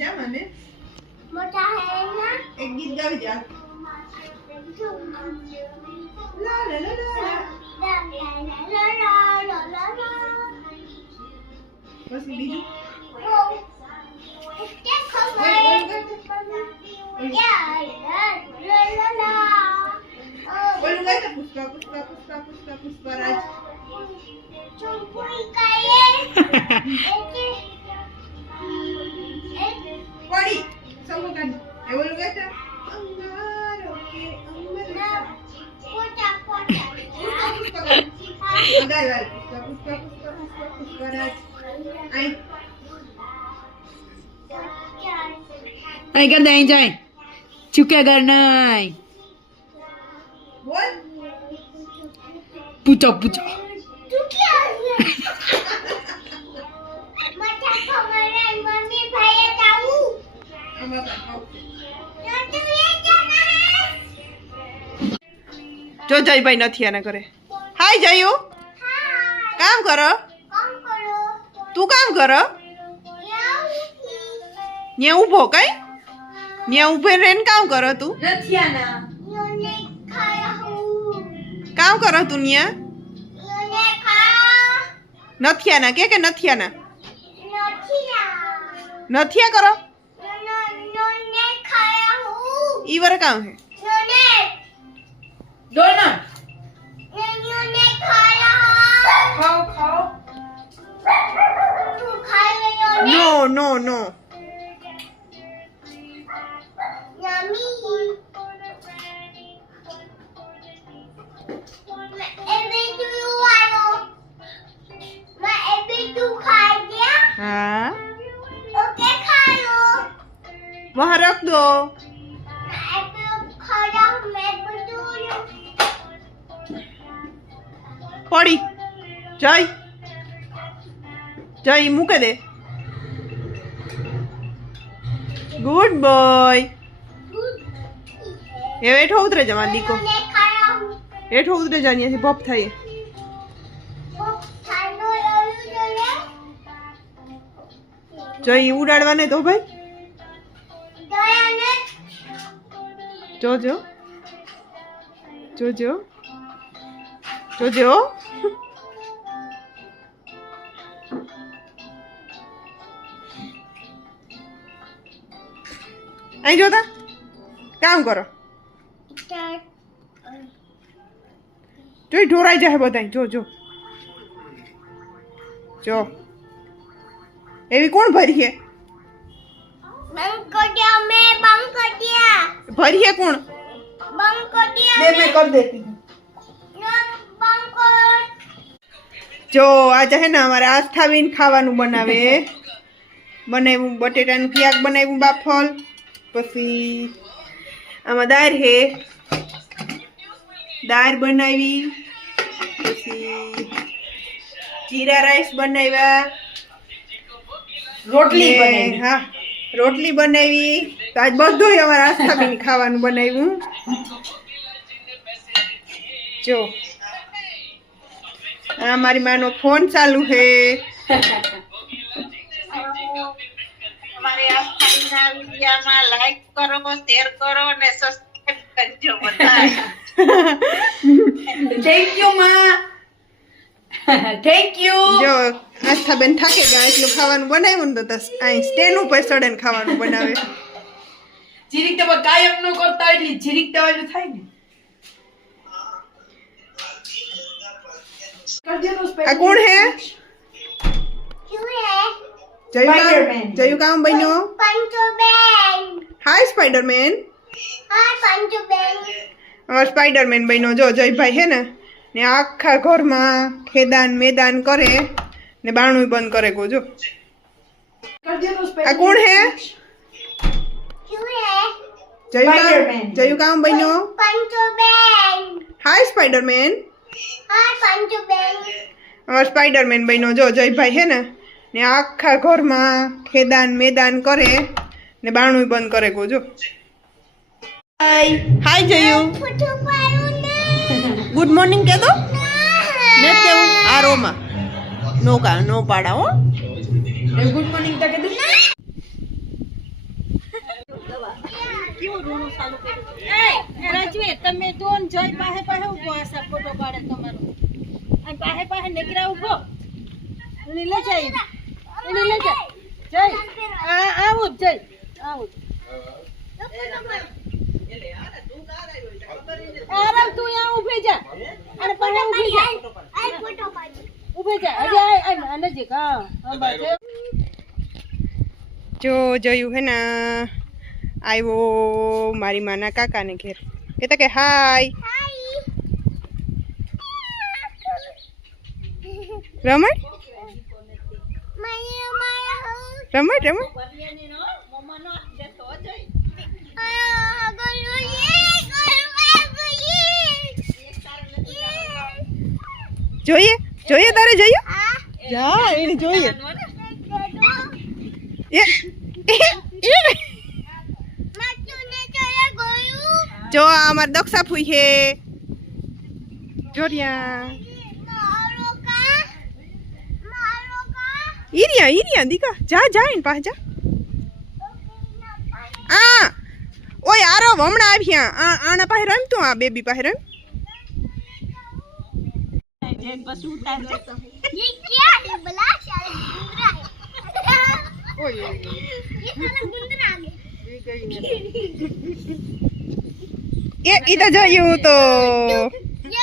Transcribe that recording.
મજામાં ને? મોટા હે ના એક ગીત ગાવી જા. લા લા લા લા. પછી બીજું બોલું ગાય તો પુષ્પા પુષ્પા પુષ્પા પુષ્પા પુષ્પરાજ. પડી સમુકાન એ બોલું ગાય તો અંગારો કે અંગના પુષ્પા પુષ્પા ગાય વાલ પુષ્પા પુષ્પા પુષ્પા પુષ્પા પુષ્પરાજ. આઈ અહીં કર દે અહીં જાય ચૂક્યા કર નહીં બોલ પૂછો પૂછો આમાં પણ ખાવ. જો જયભાઈ નથી આને કરે. હાય જયુ કામ કરો. તું કામ કરો ન્યા ઊભો કઈ ન્યા ઊભે રહીને કામ કરો તું કામ કરો તું ન્યા નથિયાના કે નથિયાના નથિયા કરો ઈ વર કામ હે ડોના નો નો નો हाँ वहाँ रख दो. पड़ी जय जय मूके दे. Good boy. ये हेठो उतरे जा मां दीको हेठो उतरे जा न्याથી પપ થાય. જય ઉડાડવા ને તો ભાઈ જોજો જોજો જોજો. અહીં જોતા કામ કરો જોઈ ઢોરાઈ જાય બધા. જો જો જો એવી કોણ ભરીએ ભરીએ કોણ मैं कर देती हूँ જો આજે હે ને અમારે આસ્થાબેન ખાવાનું બનાવ્યું બટેટાનું શાક બનાવ્યું બાફલ. પછી આમાં દાળ હે દાળ બનાવી. પછી જીરા રાઈસ બનાવ્યા રોટલી ને બનાવી. હા રોટલી બનાવી. તો આજ બધું અમારે આસ્થાબેન ખાવાનું બનાવ્યું. જો આ મારી માનો ફોન ચાલુ હે. हमारे आस्थाना वीडियोમાં લાઈક કરો શેર કરો અને સબસ્ક્રાઇબ કરજો બધા. थैंक यू माँ थैंक यू જો આસ્થાબેન થાકી ગયા એટલું ખાવાનું બનાવ્યું ને તો અહીં સ્ટેન્ડ ઉપર ચડે ને ખાવાનું બનાવે. જીરીક તો કાયમ નો કરતા એટલે જીરીક દવાનું થાય ને આ કોણ હે Spider-Man. જયુ કામ બન્યો. હાય સ્પાઈડરમેન. અમાર સ્પાઈડરમેન બન્યો. જો જયભાઈ હે ને ને આખા ઘરમાં ખેદાન મેદાન કરે ને બાણું બંધ કરે કો. જો આ કોણ હે Spider-Man. જયુ કામ બન્યો. હાય સ્પાઈડરમેન. અમાર સ્પાઈડરમેન બન્યો. જો જયભાઈ હે ને ને આખા ઘરમાં ખેદાન મેદાન કરે ને બાણું બંધ કરે કો. જો હાય જયુ ગુડ મોર્નિંગ કે દો ને કેવું આરોમાં નો પાડા હો. ગુડ મોર્નિંગ તો કીધું રાજવી તમે તો જોઈ પાસે પાસે ઉભો હશે ફોટો પાડે તમારો અને પાસે પાસે નીકળ્યા ઉભો એને લઈ જાય એને લઈ જાય જય આવું જ જય આવું આરામ તું અહીંયા ઊભી જા અને પાસે ઊભી જા ઊભી જા હજી આ નજીક હા બસ જો જોયું હે ને આવ્યો મારી માના કાકાને ઘેર કહેતા કે હાય રમણ રમણ રમણ જોઈએ જોઈએ તારે જોઈએ જા એને જોઈએ જો આ અમાર દક્ષા ફૂઈ છે જોરિયા ઈરિયા દીકા જા જા એને પાસે જા આ ઓય આરો હમણાં આવ્યા આના પાસે રમ તું આ બેબી પાસે રમ ये क्या है बला साले गुंदरा है ઓય ये साला गुंदरा એ ઈ તો જોયું તો ये